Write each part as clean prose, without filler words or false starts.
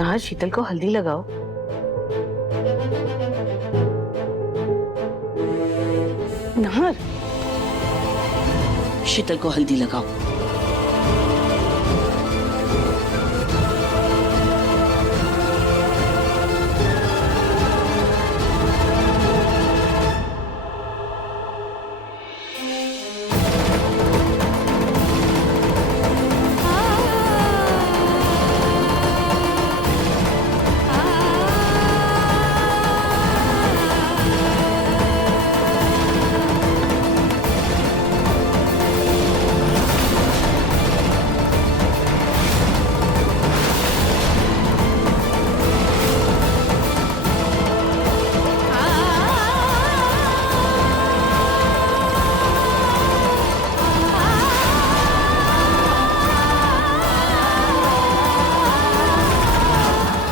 नाहर, शीतल को हल्दी लगाओ। नाहर, शीतल को हल्दी लगाओ।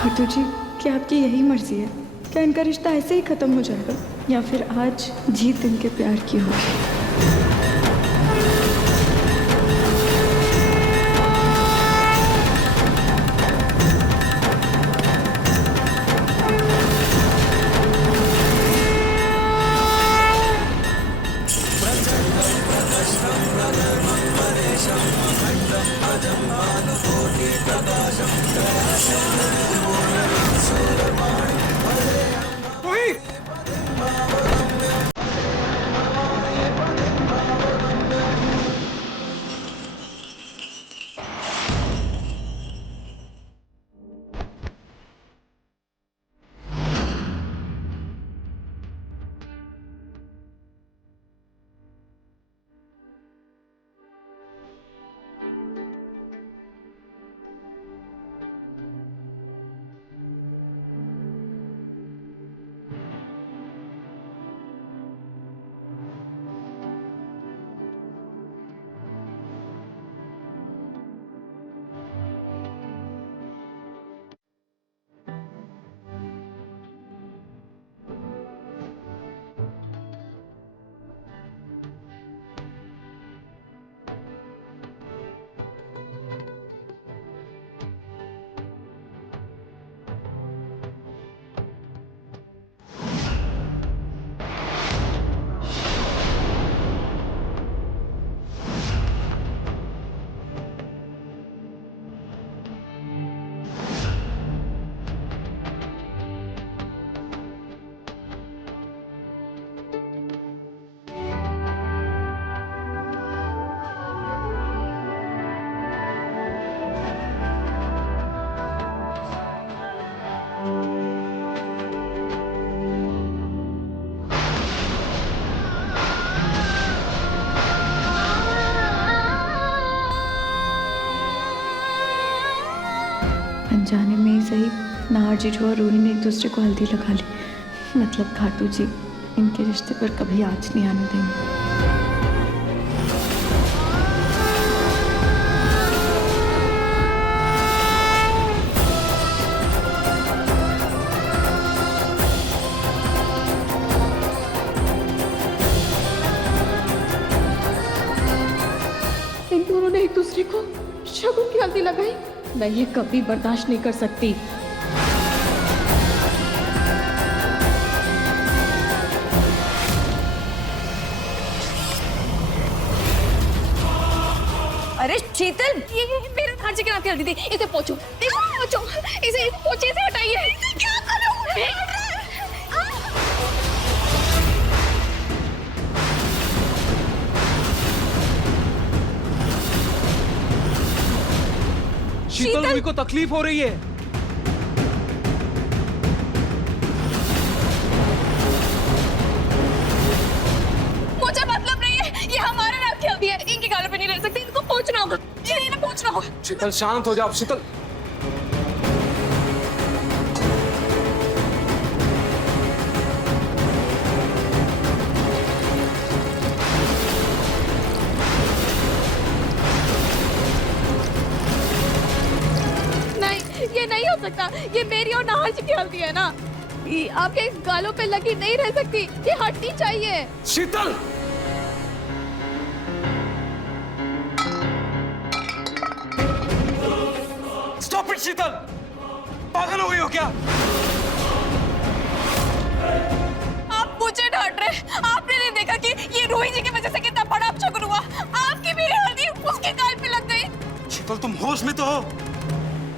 खाटू जी, क्या आपकी यही मर्जी है? क्या इनका रिश्ता ऐसे ही खत्म हो जाएगा या फिर आज जीत इनके प्यार की होगी? अनजाने में ही सही, नाहर जीजू और रोहिणी ने एक दूसरे को हल्दी लगा ली। मतलब खाटू जी इनके रिश्ते पर कभी आँच नहीं आने देंगे। इन दोनों ने एक दूसरे को शगुन की हल्दी लगाई। मैं ये कभी बर्दाश्त नहीं कर सकती। अरे शीतल, ये मेरे नाहर जी के नाम की हल्दी थी। इसे पोंछो, इसे पोंछे से हटाइए। क्या करूं? शीतल, रूही को तकलीफ हो रही है। मुझे मतलब नहीं है, ये हमारे नाम की हल्दी है। इनके गालों पे नहीं रह सकती, इनको पोंछना होगा। इन्हें पोंछना होगा। शीतल शांत हो जाओ। शीतल, ये नहीं हो सकता। ये मेरी और नाहर जी की हल्दी है ना, आपके गालों पे लगी नहीं रह सकती। ये हटनी चाहिए। शीतल, स्टॉप इट शीतल, पागल हो गई हो क्या? आप मुझे डांट रहे, आपने नहीं देखा कि ये रूही जी की वजह से कितना बड़ा अपशगुन हुआ? आपकी भी हल्दी उसके गाल पे लग गई। शीतल तुम होश में तो हो?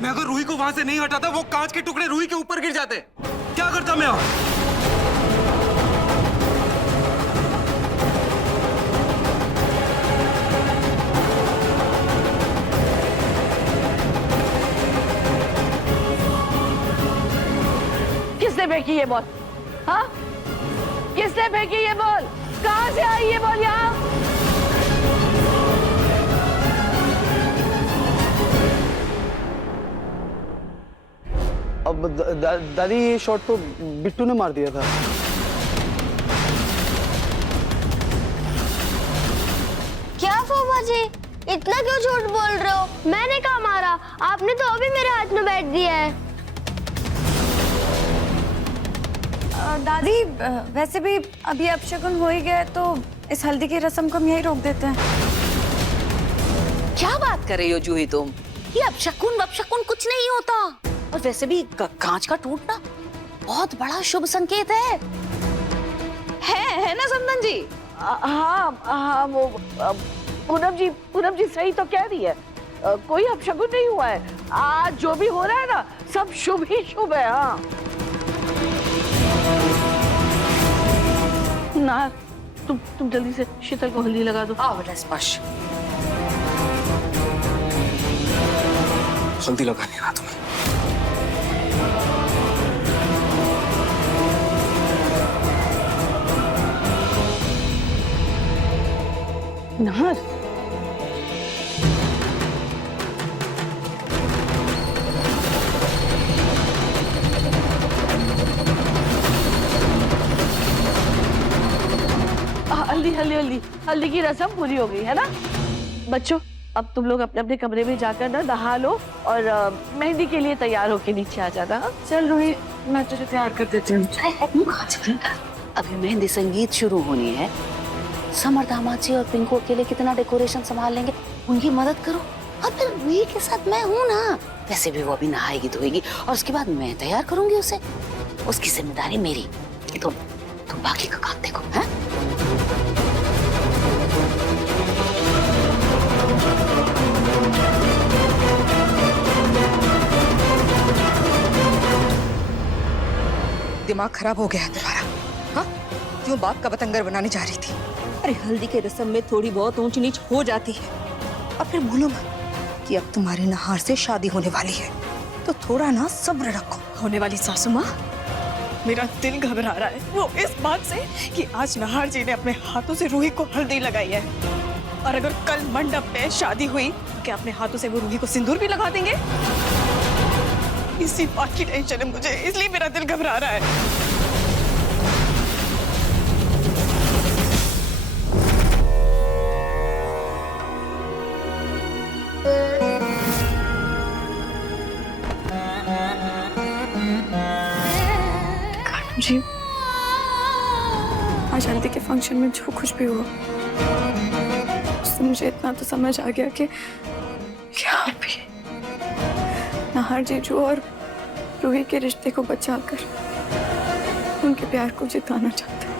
मैं अगर रूही को वहां से नहीं हटाता वो कांच के टुकड़े रूही के ऊपर गिर जाते। क्या करता मैं? किसने फेंकी ये बॉल? हाँ, किसने फेंकी ये बॉल? कहाँ से आई ये बॉल यहाँ? अब दादी ये शॉट तो बिट्टू ने मार दिया था। क्या फूफा जी, इतना क्यों झूठ बोल रहे हो? मैंने कहा मारा, आपने तो अभी मेरे हाथ में बैठ दिया है। दादी वैसे भी अभी अपशगुन हो ही गया तो इस हल्दी की रस्म को हम यही रोक देते हैं। क्या बात कर रही हो जूही तुम? ये अपशकुन कुछ नहीं होता। और वैसे भी कांच का टूटना बहुत बड़ा शुभ संकेत है ना समदन जी? हाँ वो पूनम जी सही तो कह रही है। कोई अपशकुन नहीं हुआ है। आज जो भी हो रहा है ना सब शुभ ही शुभ है। हाँ ना, तुम जल्दी से शीतल को हल्दी लगा दो। हाँ बेटा स्पर्श। हल्दी लगानी है तुम्हें। नार हल्दी की रस्म पूरी हो गई है ना बच्चों? अब तुम लोग अपने अपने कमरे में जाकर ना नहा लो और मेहंदी के लिए तैयार होके नीचे आ जाना। चल रूही, मैं तुझे तैयार कर देती हूँ। अभी मेहंदी संगीत शुरू होनी है। समर दामाद जी और पिंकू अकेले कितना डेकोरेशन संभाल लेंगे, उनकी मदद करो। और फिर रूही के साथ मैं हूँ ना। वैसे भी वो अभी नहाएगी धोएगी और उसके बाद मैं तैयार करूंगी उसे। उसकी जिम्मेदारी मेरी। तुम बाकी का काम देखो। हैं? दिमाग खराब हो गया है तुम्हारा? हाँ, क्यों बाप का बतंगर बनाने जा रही थी? अरे हल्दी के रस्म में थोड़ी बहुत ऊंच नीच हो जाती है। और फिर भूलो मत कि अब तुम्हारी नहार से शादी होने वाली है, तो थोड़ा ना सब्र रखो। होने वाली सासू माँ, मेरा दिल घबरा रहा है वो इस बात से कि आज नहार जी ने अपने हाथों से रूही को हल्दी लगाई है। और अगर कल मंडप पे शादी हुई तो क्या अपने हाथों से वो रूही को सिंदूर भी लगा देंगे? इसी बात की टेंशन है मुझे, इसलिए मेरा दिल घबरा रहा है। जी, आज हल्दी के फंक्शन में जो कुछ भी हुआ उससे मुझे इतना तो समझ आ गया कि क्या भी नाहर जीजू और रूही के रिश्ते को बचाकर उनके प्यार को जिताना चाहते हैं।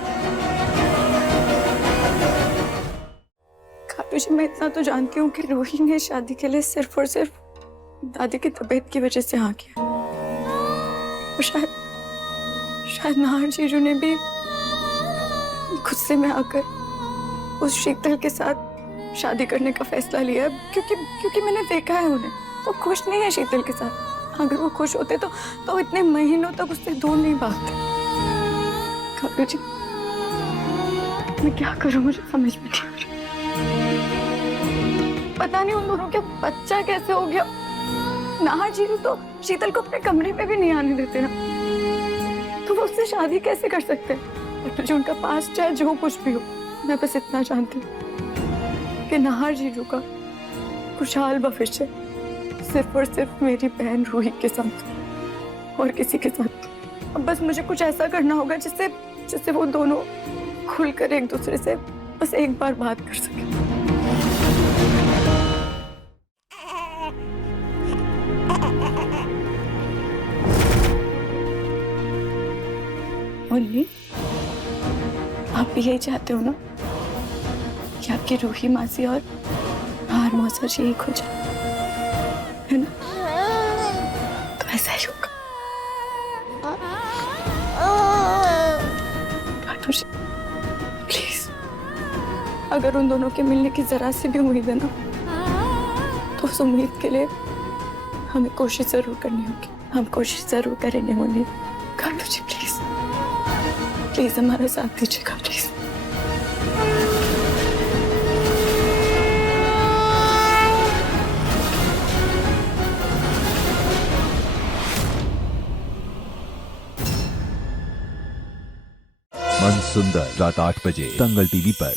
खाटू जी, मैं इतना तो जानती हूँ कि रूही ने शादी के लिए सिर्फ और सिर्फ दादी की तबीयत की वजह से हाँ किया। और शायद नाहर जीजू ने भी गुस्से में आकर उस शीतल के साथ शादी करने का फैसला लिया, क्योंकि मैंने देखा है उन्हें, वो खुश नहीं है शीतल के साथ। अगर वो खुश होते तो इतने महीनों तक उससे दूर नहीं भागते। खाटू जी, मैं क्या करूं, मुझे समझ में नहीं आ रहा। पता नहीं उन दोनों का बच्चा कैसे हो गया। नाहर जीजू तो शीतल को अपने कमरे में भी नहीं आने देते ना, तो वो उससे शादी कैसे कर सकते हैं? और तुझे उनका पास चाहे जो कुछ भी हो, मैं बस इतना जानती हूँ कि नाहर जीजू का खुशहाल भविष्य सिर्फ और सिर्फ मेरी बहन रूही के साथ और किसी के साथ। अब बस मुझे कुछ ऐसा करना होगा जिससे वो दोनों खुलकर एक दूसरे से बस एक बार बात कर सके। मुन्नी, आप भी यही चाहते हो ना कि आपकी रूही मासी और हार मौसा जी एक हो जाए, है ना? तो ऐसा ही होगा। प्लीज, अगर उन दोनों के मिलने की जरा सी भी उम्मीद है ना, तो उस उम्मीद के लिए हमें कोशिश जरूर करनी होगी। हम कोशिश जरूर करेंगे मुन्नी। काटू जी प्लीज, प्लीज हमारा साथ दीजिएगा प्लीज। मन सुंदर रात 8 बजे दंगल टीवी पर।